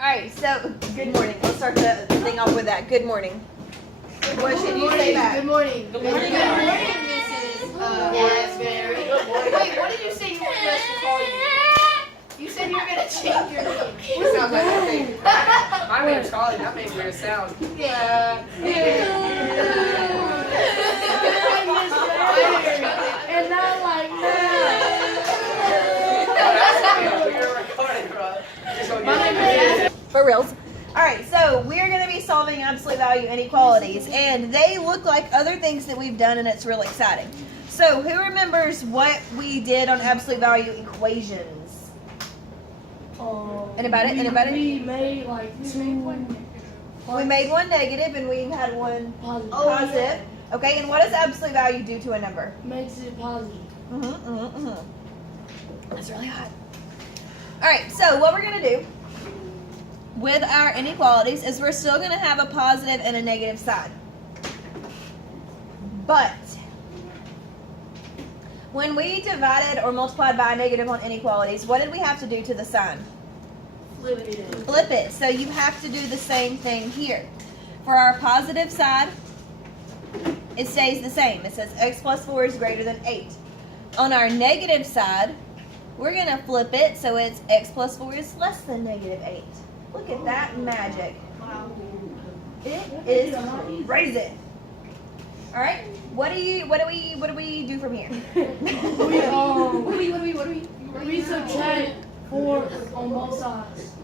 Alright, so good morning. We'll start the thing off with that. Good morning. What should you say back? Good morning. Good morning. Good morning, Mrs. Raspberry. Wait, what did you say you wanted us to call you? You said you were going to change your name. It sounds like that thing. My name's Carly. That makes weird sound. Yeah. And not like that. For reals. Alright, so we're going to be solving absolute value inequalities, and they look like other things that we've done, and it's really exciting. So who remembers what we did on absolute value equations? Anybody? We made like two. We made one negative and we had one Positive. positive. Okay, and what does absolute value do to a number? Makes it positive. That's really hot. Alright, so what we're going to do with our inequalities is we're still going to have a positive and a negative side. But when we divided or multiplied by a negative on inequalities, what did we have to do to the sign? Flip it. Flip it. So you have to do the same thing here. For our positive side, it stays the same. It says x plus 4 is greater than 8. On our negative side, we're going to flip it so it's x plus 4 is less than negative 8. Look at that magic. Wow. It is crazy. All right. What do we do from here? We subtract 4 on both sides.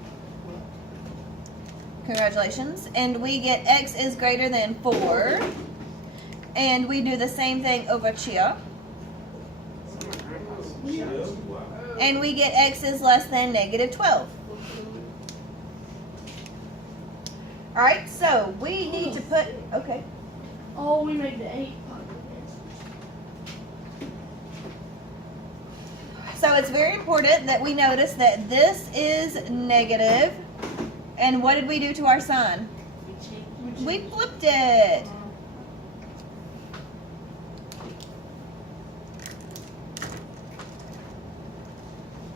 Congratulations. And we get x is greater than 4. And we do the same thing over here. And we get x is less than negative 12. Alright, so we need to put, okay. Oh, we made the 8 positive. So it's very important that we notice that this is negative. And what did we do to our sign? We flipped it.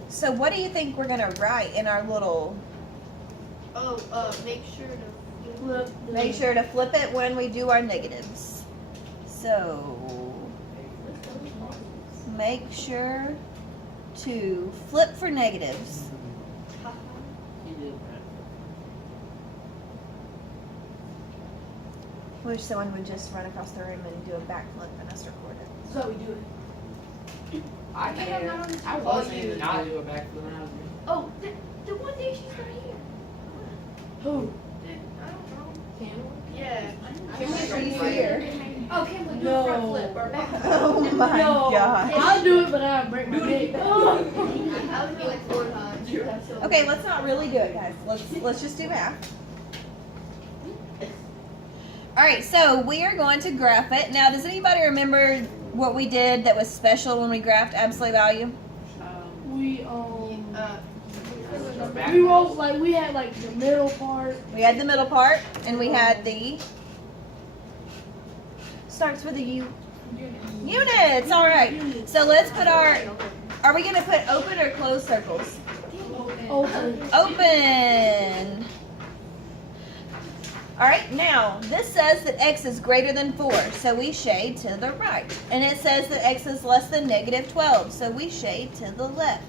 So what do you think we're going to write in our little... Make sure to Make sure to flip it when we do our negatives. So, make sure to flip for negatives. Wish someone would just run across the room and do a backflip and us record it. That's how we do it. I can't. I was able to not do a backflip. Oh, the one day she's not here. Who? I don't know. Campbell? Yeah. She's here. Oh, can we do a front flip or back flip? Oh my No. god. I'll do it, but I'll break my neck. I was doing like 4 times. Okay, let's not really do it, guys. Let's just do math. Alright, so we are going to graph it. Now, does anybody remember what we did that was special when we graphed absolute value? We we wrote like we had like the middle part. We had the middle part, and we had the... Starts with a U. Units, alright. So let's put our... Are we going to put open or closed circles? Open. Open. Alright, now, this says that x is greater than 4, so we shade to the right. And it says that x is less than negative 12, so we shade to the left.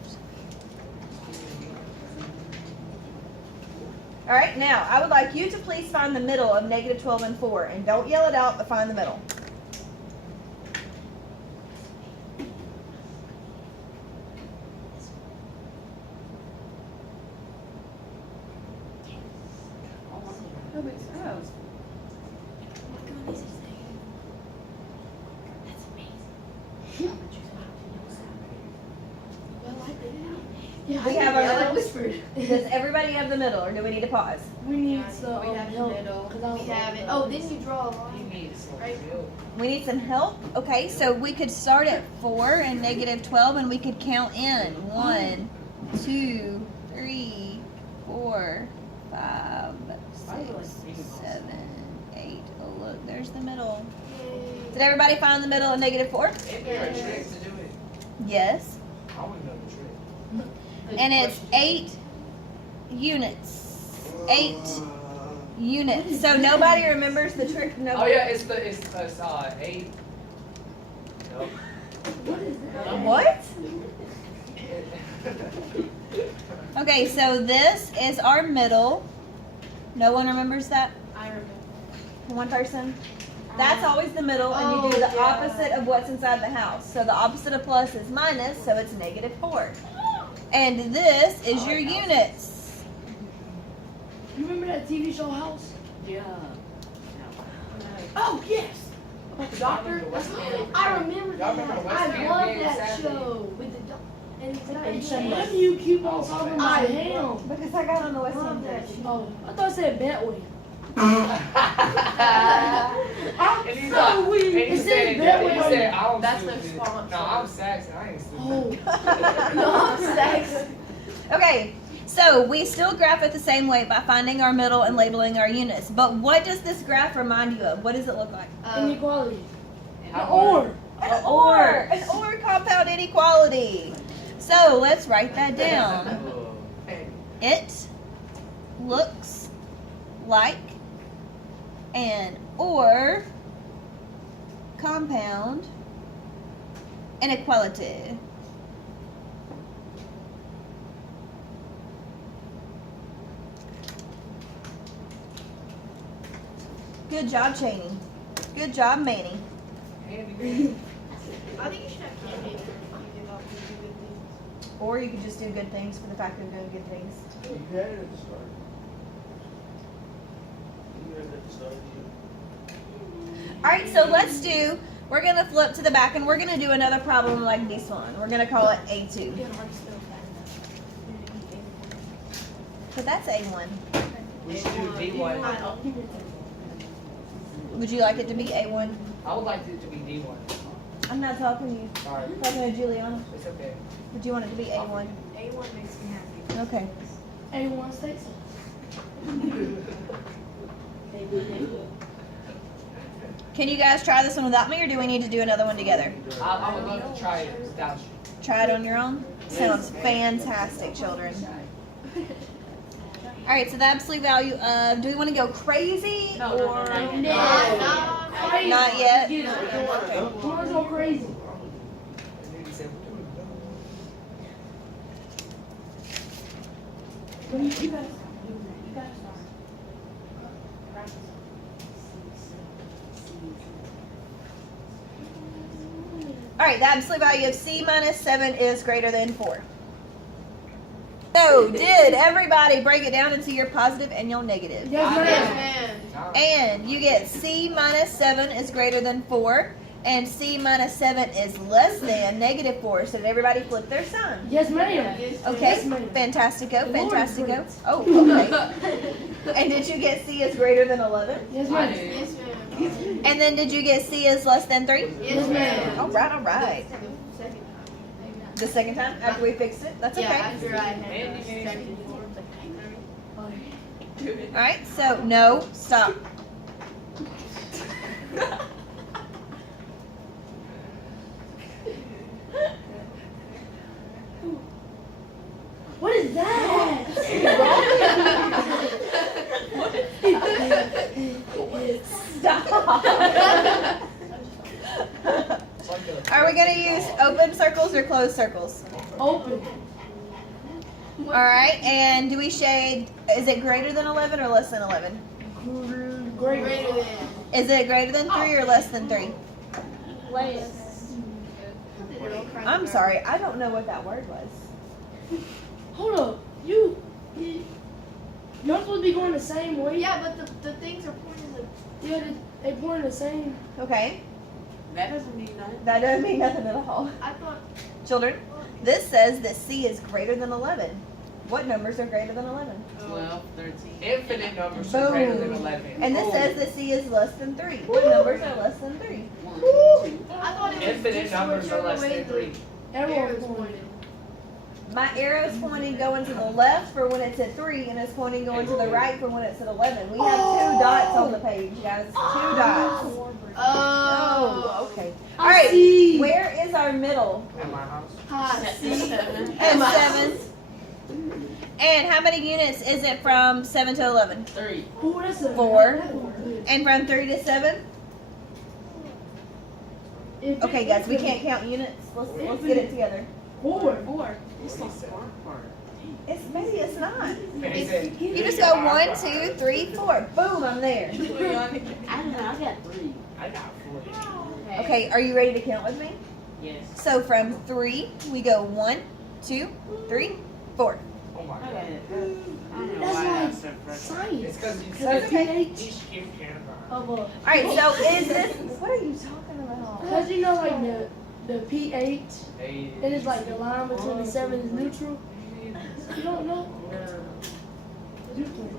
Alright, now, I would like you to please find the middle of negative 12 and 4, and don't yell it out, but find the middle. Yeah, We have our middle. whispered. Does everybody have the middle, or do we need to pause? We need some We have the help. middle. 'Cause I don't We know. have it. Oh, then you draw a line. Right. We need some help. Okay, so we could start at 4 and negative 12, and we could count in 1, 2, 3, 4, 5, 6, 7, 8. Oh, look, there's the middle. Did everybody find the middle of negative 4? Is there a trick to do it? Yes. I wouldn't know the trick. And it's 8 units. 8 units. So nobody remembers the trick. Oh Nobody. yeah, it's 8. No. What? Okay, so this is our middle. No one remembers that? I remember. One person? That's always the middle, and you do the opposite of what's inside the house. So the opposite of plus is minus, so it's -4. And this is your units. You remember that TV show House? Yeah. Oh, yes. Doctor? I remember Y'all that. remember the West I Ham love being that Saturday? show with the doctor. And Why do you keep on talking about I ham? Because I got on the West Love Ham that jersey. show. I thought it said Betway. And he's So like, weird. and he It said said, Betway. he said, I'm That's stupid. their sponsor. No, I'm Saxon. I ain't stupid. Oh. No, I'm Saxon. Okay, so we still graph it the same way by finding our middle and labeling our units. But what does this graph remind you of? What does it look like? Inequality. How Or. An OR compound inequality. So let's write that down. It looks like an OR compound inequality. Good job, Cheney. Good job, Manny. I think you should have candy. You give out good things. Or you could just do good things for the fact of doing good things. You had it at the start. You had it at the start. Alright, so we're gonna flip to the back and we're gonna do another problem like this one. We're gonna call it A2. But that's A1. We should do D1. Would you like it to be A1? I would like it to be D1. I'm not talking to you. Sorry. I'm talking to Juliana. It's okay. Would you want it to be A1? A1 makes me happy. Okay. A1 states. Can you guys try this one without me or do we need to do another one together? I would love to try it without you. Try it on your own? Sounds fantastic, children. Alright, so the absolute value of, do we want to go crazy or not yet? Come on, go crazy. You guys. Alright, the absolute value of C minus 7 is greater than 4. So, did everybody break it down into your positive and your negative? Yes, Yes, ma'am. man. And you get C minus 7 is greater than 4, and C minus 7 is less than negative 4. So, did everybody flip their sign? Yes, ma'am. Okay, Yes, ma'am. fantastico, The Lord is fantastico. great. Oh, okay. And did you get C is greater than 11? Yes, I ma'am. did. Yes, ma'am. And then did you get C is less than 3? Yes, ma'am. Alright, alright. Second time. The second time after we fixed it? That's Yeah, okay. after I had Andy, second, fourth. Alright, so no, stop. What is that? Stop. Are we going to use open circles or closed circles? Open. Alright, and do we shade, is it greater than 11 or less than 11? Great. Greater than. Is it greater than 3 or less than 3? I'm sorry, I don't know what that word was. Hold up. You're supposed to be going the same way. Yeah, but the things are pointing the. Yeah, they point the same. Okay, That doesn't mean nothing. that doesn't mean nothing at all. I thought. Children, this says that C is greater than 11. What numbers are greater than 11? 12, 13. Infinite numbers are greater than 11. And this says that C is less than 3. What numbers are less than 3? I thought it was Infinite just numbers are whichever less way than 3. the Everyone's arrow's pointing. pointed. My arrow's pointing going to the left for when it's at 3, and it's pointing going to the right for when it's at 11. We have 2 dots on the page, guys. 2 dots. Oh, okay. All I right. see. Where is our middle? At my house. Hot. And 7. And how many units is it from 7 to 11? 3. Oh, that's a 4. that one good. And from 3 to 7? If Okay, it- guys, we if it- can't count units. Let's get it together. 4. 4. It's the smart part. Maybe it's not. He said, You just go 1, 2, 3, 4. Boom, I'm there. I don't know. I got 3. I got 40. Okay, are you ready to count with me? Yes. So from 3, we go 1, 2, 3, 4. Oh my I got god. it. I don't know That's why I like said first. It's science. because you Because said the pH each came Canada. of a. Alright, so is this. What are you talking about? Because you know, like the pH, Hey. it is like the line between the 7 is neutral. You don't know? You can.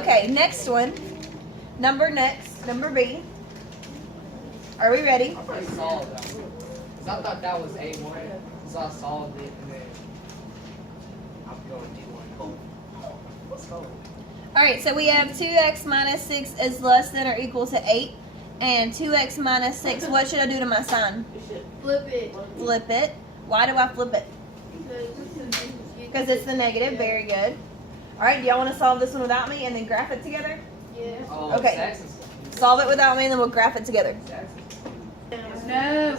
Okay, next one. Number B. Are we ready? I probably solved that one. 'Cause I thought that was A1. So I solved it and then I'm going D1. Oh, let's go. Alright, so we have 2x minus 6 is less than or equal to 8. And 2x minus 6, what should I do to my sign? Flip it. Flip it. Why do I flip it? Because it's the negative. Very good. Alright, do y'all want to solve this one without me and then graph it together? Yeah. Oh, Okay. Saxon's. Solve it without me and then we'll graph it together. No,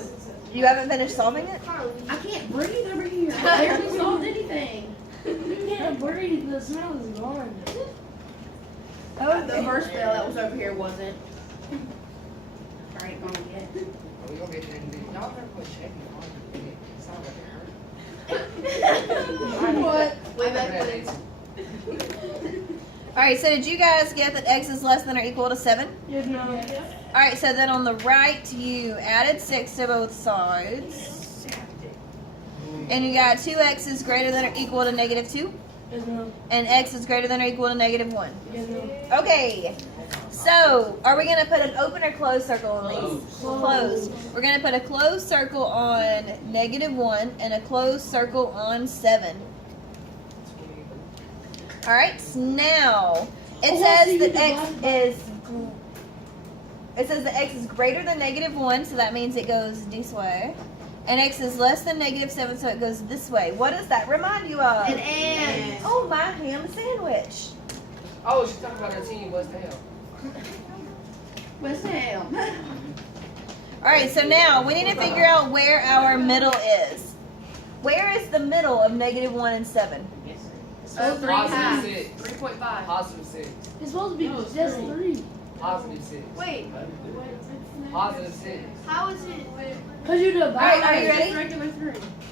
You haven't finished solving it? I can't breathe over here. I barely solved anything. You can't breathe, the smell is gone. The first spell that was over here wasn't. I ain't gonna get. Are we gonna get there? Y'all never put checking on it. It sounds like it hurt. What? Way back when. Alright, so did you guys get that x is less than or equal to 7? You know. Alright, so then on the right, you added 6 to both sides. And you got 2x is greater than or equal to negative 2. You know. And x is greater than or equal to negative 1. You know. Okay, so are we going to put an open or closed circle on these? Closed. We're going to put a closed circle on negative 1 and a closed circle on 7. Alright, now it says that x is greater than negative 1, so that means it goes this way. And x is less than negative 7, so it goes this way. What does that remind you of? An and. Oh, my ham sandwich. Oh, she's talking about her team. What's the hell? West Ham. Alright, so now we need to figure out where our middle is. Where is the middle of negative 1 and 7? Yes, sir. Positive 3.5. 6. 3.5. Positive 6. It's supposed to be just 3. Positive 6. Wait, Positive 6. how is it? Because you divide. Alright, are you ready? Regular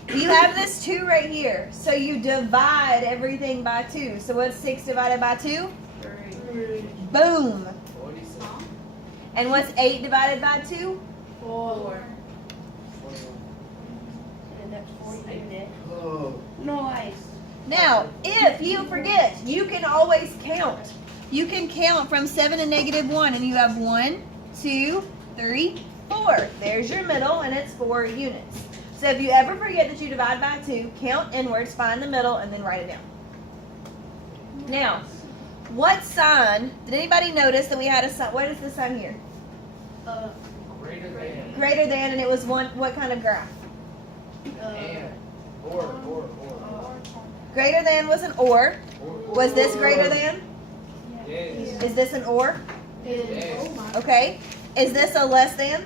3. You have this 2 right here. So you divide everything by 2. So what's 6 divided by 2? 3. Boom. 46. And what's 8 divided by 2? 4. Oh. Nice. Now, if you forget, you can always count. You can count from 7 to negative 1, and you have 1, 2, 3, 4. There's your middle, and it's 4 units. So if you ever forget that you divide by 2, count inwards, find the middle, and then write it down. Now, what sign, did anybody notice that we had a sign? What is the sign here? Greater than. Greater than, and it was what kind of graph? And. Or. Greater than was an or. Was this greater than? Yes. Is this an or? Yes. Okay. Is this a less than?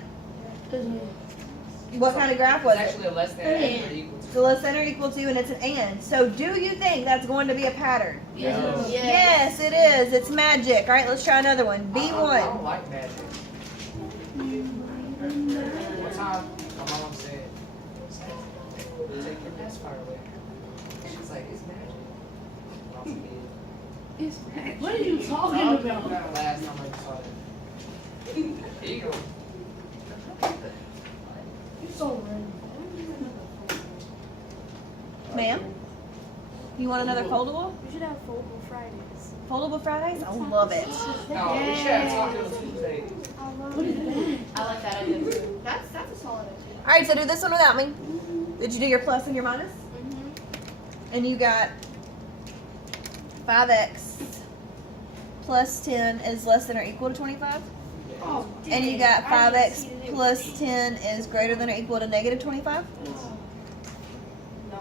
What kind of graph was It's it? actually a less than and equal to. So less than or equal to, and it's an and. So do you think that's going to be a pattern? No. Yes, it is. It's magic. All right, let's try another one. I B1. don't like magic. One time, my mom said, take your pacifier away. She's like, it's magic. I was like, What are you talking yeah. about? Last time I saw that. Here you go. You're so random. Ma'am? You want another foldable? We should have foldable Fridays. Foldable Fridays? I love it. No, we should have talked on Tuesday. What is that? I like that idea too. That's a solid idea. All right, so do this one without me. Did you do your plus and your minus? And you got 5x plus 10 is less than or equal to 25? Oh, And you got 5x plus 10 is greater than or equal to negative 25?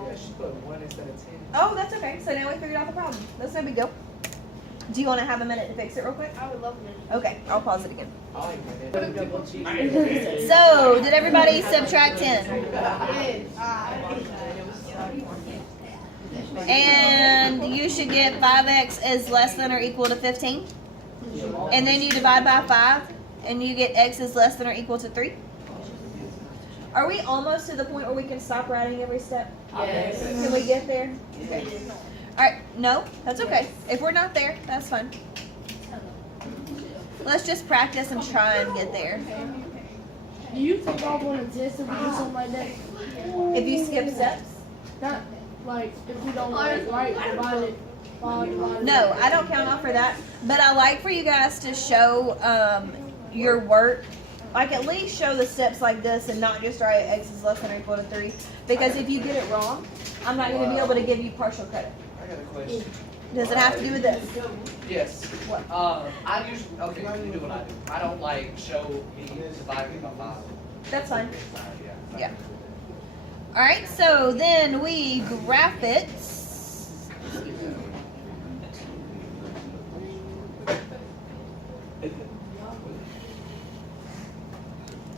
Yeah, she put 1 instead of 10. Oh, that's okay. So now we figured out the problem. That's no big deal. Do you want to have a minute to fix it real quick? I would love it. Okay, I'll pause it again. I like that. Double cheese. So, did everybody subtract 10? And you should get 5x is less than or equal to 15. And then you divide by 5, and you get x is less than or equal to 3. Are we almost to the point where we can stop writing every step? Yes. Can we get there? Okay. Alright, no, that's okay. If we're not there, that's fine. Let's just practice and try and get there. Do you take off on a test if we do something like that? If you skip steps? Not like if we don't like divide it. No, I don't count off for that. But I like for you guys to show your work. Like at least show the steps like this and not just write x is less than or equal to 3. Because if you get it wrong, I'm not going to be able to give you partial credit. I got a question. Does it have to do with this? Yes. What? I usually, okay, you do what I do. I don't like show me dividing by 5. That's fine. Yeah. Yeah. Alright, so then we graph it.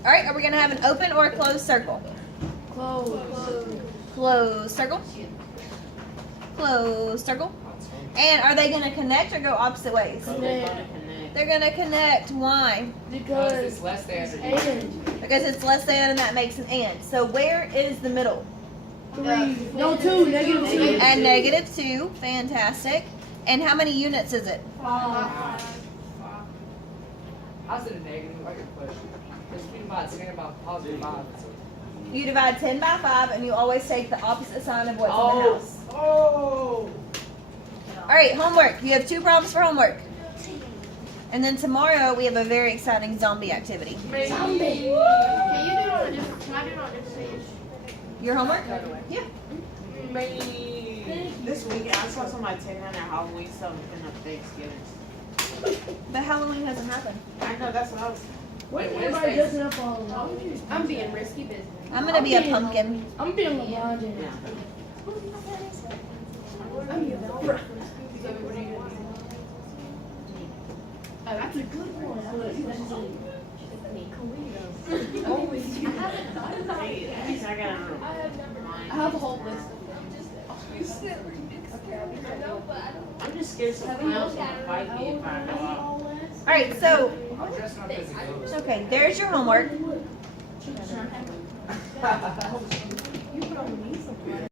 Alright, are we going to have an open or a closed circle? Close. Closed circle. Closed circle. And are they going to connect or go opposite ways? They're going to connect. Why? Because it's less than or equal. And Because it's less than and that makes an and. So where is the middle? 3. No, 2. Negative 2. And negative 2. Fantastic. And how many units is it? 5. How's it a negative? I got a question. Because we divide 10 by positive 5. You divide 10 by 5 and you always take the opposite sign of what's in the house. Oh! Alright, homework. You have 2 problems for homework. And then tomorrow we have a very exciting zombie activity. Zombie. Can you do it on a different? Can I do it on a different page? Your homework? Yeah. This weekend, I saw somebody taking on their Halloween stuff and putting up Thanksgiving. But Halloween hasn't happened. I know, that's what I was. What Wait, everybody Wednesday? dressing up for? I'm being risky business. I'm going to be a pumpkin. I'm being LeBron James. Yeah. That's a good one. At least I got a room. I have a whole list of them. I'm just scared something else will fight me if I go out. Alright, so, I'm dressing up as a ghost. okay, there's your homework.